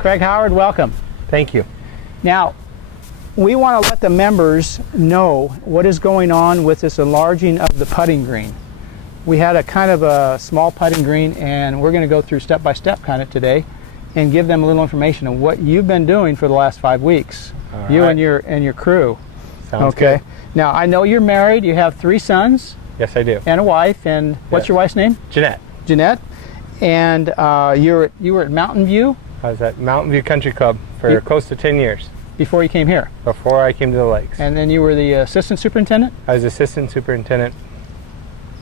Craig Howard, welcome. Thank you. Now, we want to let the members know what is going on with this enlarging of the putting green. We had a kind of a small putting green, and we're going to go through step by step kind of today and give them a little information on what you've been doing for the last 5 weeks. All you right. and your crew. Sounds okay. good. Now, I know you're married. You have 3 sons. Yes, I do. And a wife. And what's your wife's name? Jeanette. Jeanette. And you were at Mountain View? I was at Mountain View Country Club for close to 10 years. Before you came here? Before I came to the lakes. And then you were the assistant superintendent? I was assistant superintendent.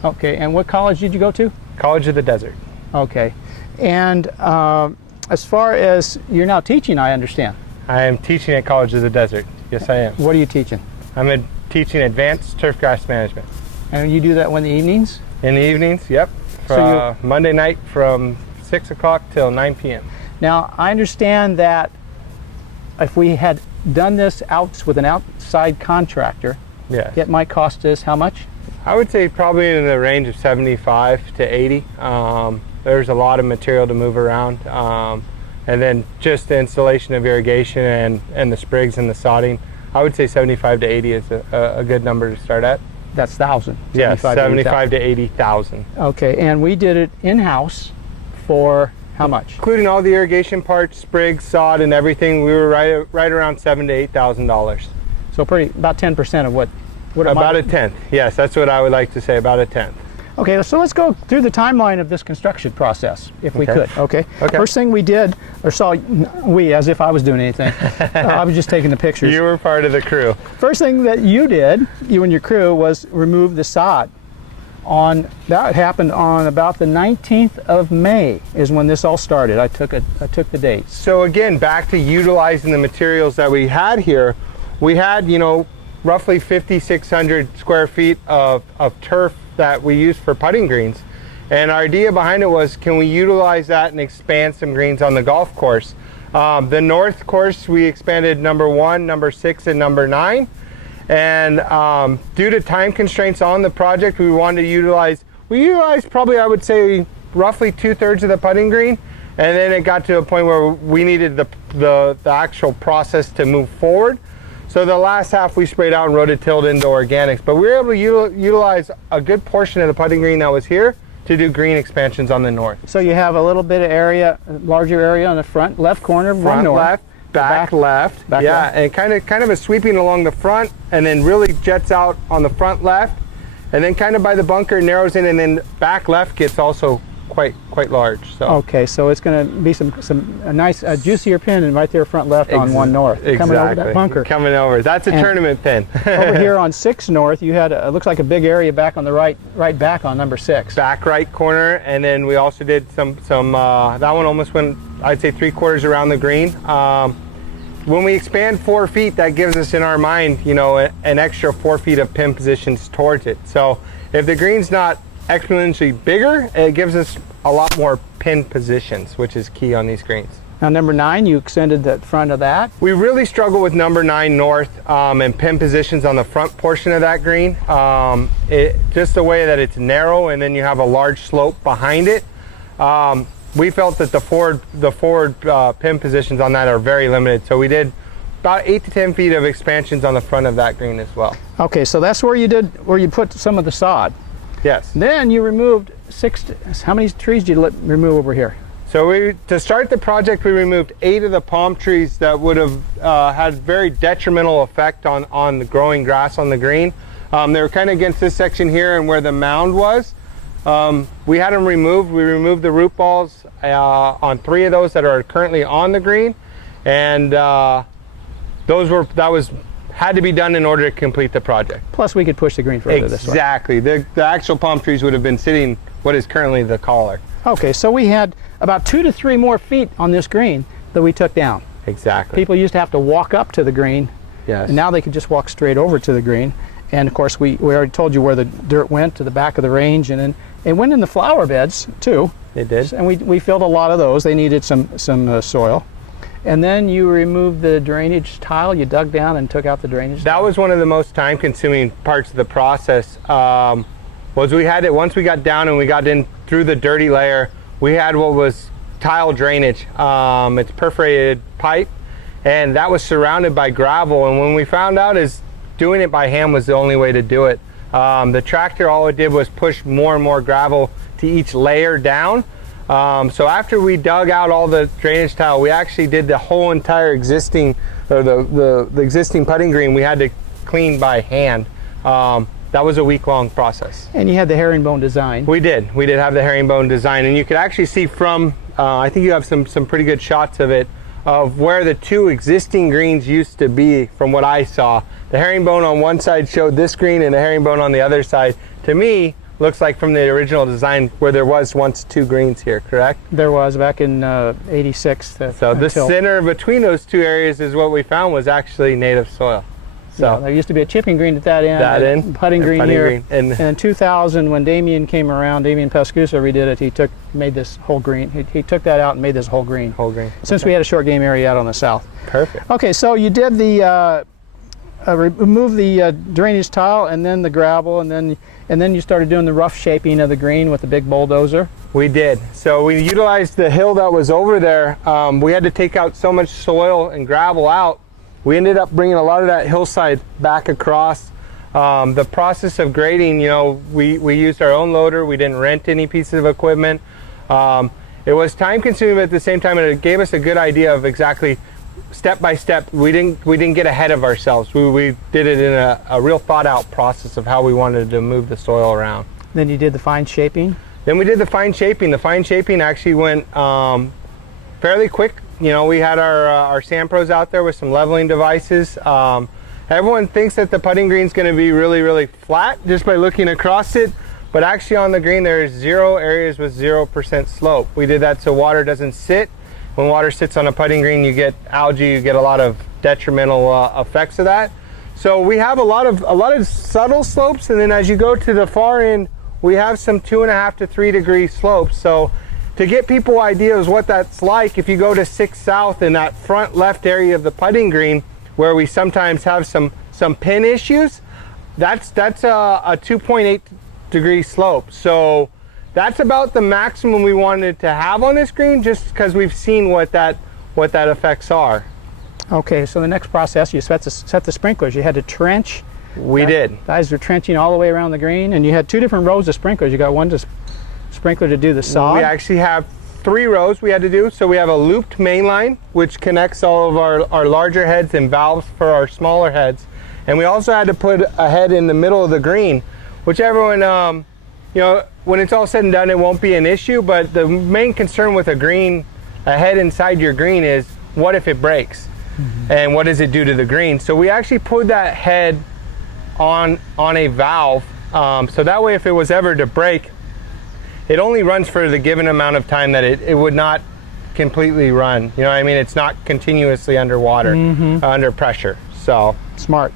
Okay, and what college did you go to? College of the Desert. Okay, and as far as you're now teaching, I understand. I am teaching at College of the Desert. Yes, I am. What are you teaching? I'm teaching advanced turfgrass management. And you do that when the evenings? In the evenings, yep. So Monday night from 6 o'clock till 9 p.m. Now, I understand that if we had done this with an outside contractor, Yes. it might cost us how much? I would say probably in the range of 75 to 80. There's a lot of material to move around. And then just the installation of irrigation and the sprigs and the sodding, I would say 75 to 80 is a good number to start at. That's 1,000. Yes, 75 to 80,000. Okay, and we did it in-house for how much? Including all the irrigation parts, sprigs, sod, and everything, we were right around $7,000 to $8,000. So about 10% of what about a tenth. Yes, that's what I would like to say, about a tenth. Okay, so let's go through the timeline of this construction process, if we could. Okay. First thing we did, as if I was doing anything. I was just taking the pictures. You were part of the crew. First thing that you did, you and your crew, was remove the sod. That happened on about the 19th of May is when this all started. I took the dates. So again, back to utilizing the materials that we had here. We had, roughly 5,600 square feet of turf that we used for putting greens. And our idea behind it was, can we utilize that and expand some greens on the golf course? The north course, we expanded number 1, number 6, and number 9. And due to time constraints on the project, we utilized probably, I would say, roughly 2/3 of the putting green. And then it got to a point where we needed the actual process to move forward. So the last half we sprayed out and rototilled into organics, but we were able to utilize a good portion of the putting green that was here to do green expansions on the north. So you have a little bit of area, larger area on the front left corner, front north. left, back left, back yeah, left. and kind of a sweeping along the front, and then really jets out on the front left, and then kind of by the bunker narrows in, and then back left gets also quite large. So okay, so it's going to be a nice juicier pin, and right there front left on 1 north, coming over that bunker. Coming over. That's a tournament pin. Over here on 6 north, you had it looks like a big area back on the right back on number 6. Back right corner, and then we also did some that one almost went, I'd say, 3/4 around the green. When we expand 4 feet, that gives us in our mind, an extra 4 feet of pin positions towards it. So if the green's not exponentially bigger, it gives us a lot more pin positions, which is key on these greens. Now number 9, you extended the front of that. We really struggle with number 9 north and pin positions on the front portion of that green. Just the way that it's narrow, and then you have a large slope behind it. We felt that the forward pin positions on that are very limited, so we did about 8 to 10 feet of expansions on the front of that green as well. Okay, so that's where you put some of the sod. Yes. Then you removed how many trees did you remove over here? So to start the project, we removed 8 of the palm trees that would have had very detrimental effect on the growing grass on the green. They were kind of against this section here and where the mound was. We had them removed. We removed the root balls on 3 of those that are currently on the green, and had to be done in order to complete the project. Plus we could push the green further this way. Exactly. The actual palm trees would have been sitting what is currently the collar. Okay, so we had about 2 to 3 more feet on this green that we took down. Exactly. People used to have to walk up to the green. Yes. And now they could just walk straight over to the green. And of course we already told you where the dirt went, to the back of the range, and then it went in the flower beds too. It did. And we filled a lot of those. They needed some soil. And then you removed the drainage tile. You dug down and took out the drainage tile. That was one of the most time-consuming parts of the process. Was we had it once we got down and we got in through the dirty layer. We had what was tile drainage. It's perforated pipe, and that was surrounded by gravel. And when we found out is doing it by hand was the only way to do it. The tractor, all it did was push more and more gravel to each layer down. So after we dug out all the drainage tile, we actually did the whole entire existing, or the existing putting green we had to clean by hand. That was a week-long process. And you had the herringbone design. We did have the herringbone design, and you could actually see from, I think you have some pretty good shots of it, of where the two existing greens used to be from what I saw. The herringbone on one side showed this green, and the herringbone on the other side, to me, looks like from the original design where there was once two greens here, correct? There was back in 86. So the center between those two areas is what we found was actually native soil. So yeah, there used to be a chipping green at that end, putting green here. And in 2000, when Damien came around, Damien Pascusa redid it. He made this whole green. He took that out and made this whole green. Since we had a short game area out on the south. Perfect. Okay, so you did the remove the drainage tile and then the gravel, and then you started doing the rough shaping of the green with the big bulldozer. We did. So we utilized the hill that was over there. We had to take out so much soil and gravel out. We ended up bringing a lot of that hillside back across. The process of grading, you know, we used our own loader. We didn't rent any pieces of equipment. It was time consuming, but at the same time, it gave us a good idea of exactly step by step. We didn't get ahead of ourselves. We did it in a real thought out process of how we wanted to move the soil around. Then you did the fine shaping? Then we did the fine shaping. The fine shaping actually went fairly quick. You know, we had our sand pros out there with some leveling devices. Everyone thinks that the putting green is going to be really, really flat just by looking across it, but actually on the green there's 0 areas with 0% slope. We did that so water doesn't sit. When water sits on a putting green, you get algae, you get a lot of detrimental effects of that. So we have a lot of subtle slopes, and then as you go to the far end, we have some 2.5 to 3 degree slopes. So to get people ideas what that's like, if you go to 6 South in that front left area of the putting green, where we sometimes have some pin issues, that's a 2.8 degree slope. So that's about the maximum we wanted to have on this green, just because we've seen what that effects are. Okay, so the next process, you set the sprinklers. You had to trench. We did. Guys were trenching all the way around the green, and you had 2 different rows of sprinklers. You got one sprinkler to do the sod. We actually have 3 rows we had to do. So we have a looped main line, which connects all of our larger heads and valves for our smaller heads. And we also had to put a head in the middle of the green, which everyone, you know, when it's all said and done, it won't be an issue. But the main concern with a head inside your green is, what if it breaks? Mm-hmm. And what does it do to the green? So we actually put that head on a valve. So that way, if it was ever to break, it only runs for the given amount of time that it would not completely run. You know what I mean? It's not continuously underwater, under pressure. So smart.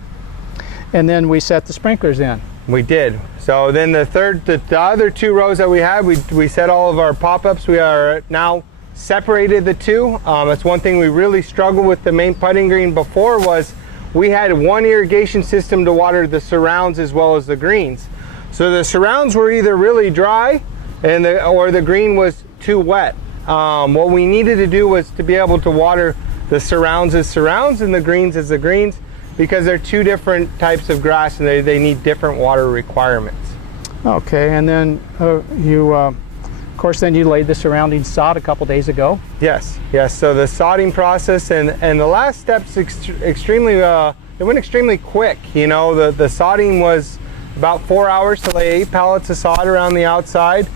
And then we set the sprinklers in. We did. So then the other 2 rows that we had, we set all of our pop-ups. We are now separated the 2. That's one thing we really struggled with the main putting green before, was we had one irrigation system to water the surrounds as well as the greens. So the surrounds were either really dry or the green was too wet. What we needed to do was to be able to water the surrounds as surrounds and the greens as the greens, because they're 2 different types of grass and they need different water requirements. Okay, and then of course, then you laid the surrounding sod a couple days ago. Yes. So the sodding process and the last steps extremely, it went extremely quick. You know, the sodding was about 4 hours to lay 8 pallets of sod around the outside.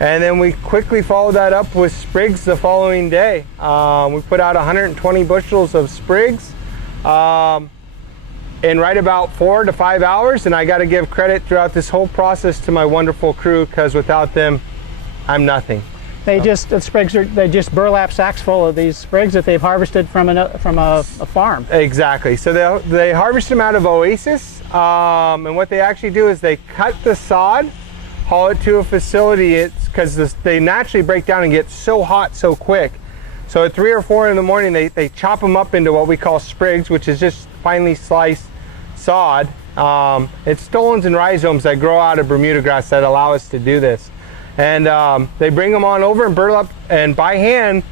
And then we quickly followed that up with sprigs the following day. We put out 120 bushels of sprigs in right about 4 to 5 hours. And I got to give credit throughout this whole process to my wonderful crew, because without them, I'm nothing. They just burlap sacks full of these sprigs that they've harvested from a farm. Exactly. So they harvest them out of Oasis, and what they actually do is they cut the sod, haul it to a facility. It's because they naturally break down and get so hot so quick. So at 3 or 4 in the morning, they chop them up into what we call sprigs, which is just finely sliced sod. It's stolons and rhizomes that grow out of Bermuda grass that allow us to do this. And they bring them on over and burlap, and by hand,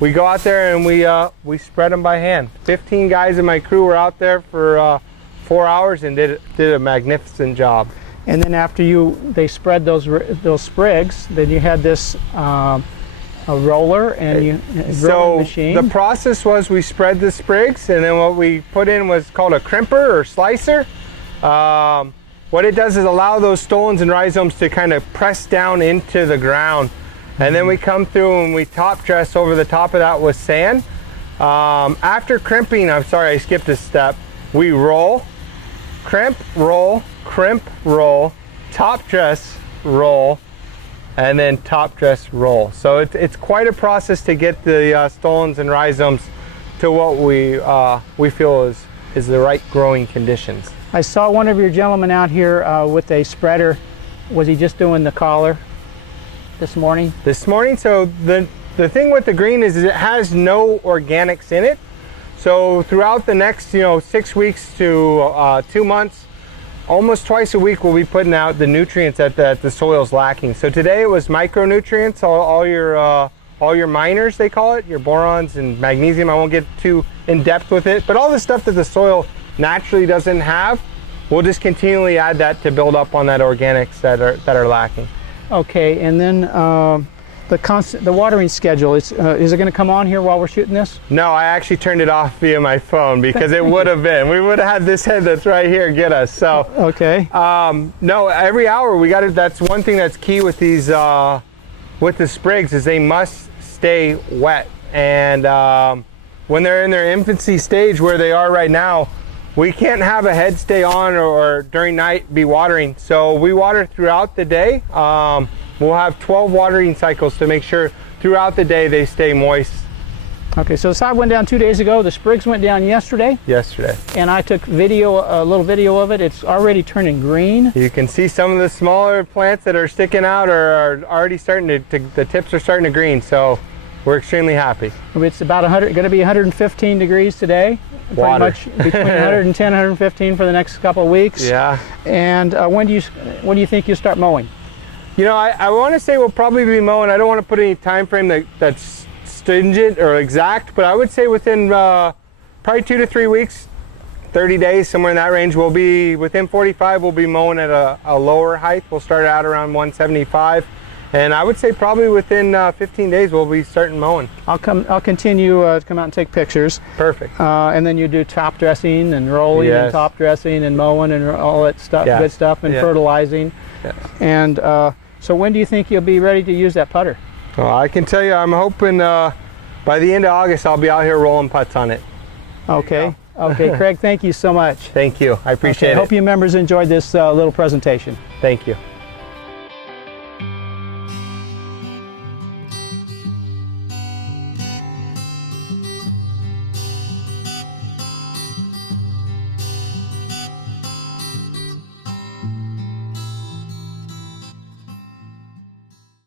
we go out there and we spread them by hand. 15 guys in my crew were out there for 4 hours and did a magnificent job. And then after they spread those sprigs, then you had this a roller and rolling machine. The process was we spread the sprigs, and then what we put in was called a crimper or slicer. What it does is allow those stolons and rhizomes to kind of press down into the ground. And then we come through and we top dress over the top of that with sand. After crimping, I'm sorry, I skipped a step. We roll, crimp, roll, top dress, roll, and then top dress, roll. So it's quite a process to get the stolons and rhizomes to what we feel is the right growing conditions. I saw one of your gentlemen out here with a spreader. Was he just doing the collar this morning? This morning, so the thing with the green is it has no organics in it. So throughout the next 6 weeks to 2 months, almost twice a week we'll be putting out the nutrients that the soil's lacking. So today it was micronutrients, all your minors, they call it, your borons and magnesium. I won't get too in depth with it, but all the stuff that the soil naturally doesn't have, we'll just continually add that to build up on that organics that are lacking. Okay, and then the watering schedule, is it going to come on here while we're shooting this? No, I actually turned it off via my phone because it would have been. We would have had this head that's right here get us. So okay. No, every hour we got it. That's one thing that's key with these with the sprigs is they must stay wet. And when they're in their infancy stage where they are right now, we can't have a head stay on or during night be watering. So we water throughout the day. We'll have 12 watering cycles to make sure throughout the day they stay moist. Okay, so the sod went down 2 days ago. The sprigs went down yesterday. And I took a little video of it. It's already turning green. You can see some of the smaller plants that are sticking out are already starting the tips are starting to green. So we're extremely happy. It's about going to be 115 degrees today. Water. Pretty much between 110 and 115 for the next couple of weeks. Yeah. And when do you think you'll start mowing? I want to say we'll probably be mowing. I don't want to put any time frame that's stringent or exact, but I would say within probably 2 to 3 weeks, 30 days, somewhere in that range. We'll be within 45. We'll be mowing at a lower height. We'll start out around 175. And I would say probably within 15 days we'll be starting mowing. I'll continue to come out and take pictures. Perfect. And then you do top dressing and rolling and top dressing and mowing and all that stuff, good stuff, and fertilizing. Yes. And so when do you think you'll be ready to use that putter? Well, I can tell you I'm hoping by the end of August I'll be out here rolling putts on it. Okay. Okay, Craig, thank you so much. Thank you. I appreciate it. I hope you members enjoyed this little presentation. Thank you.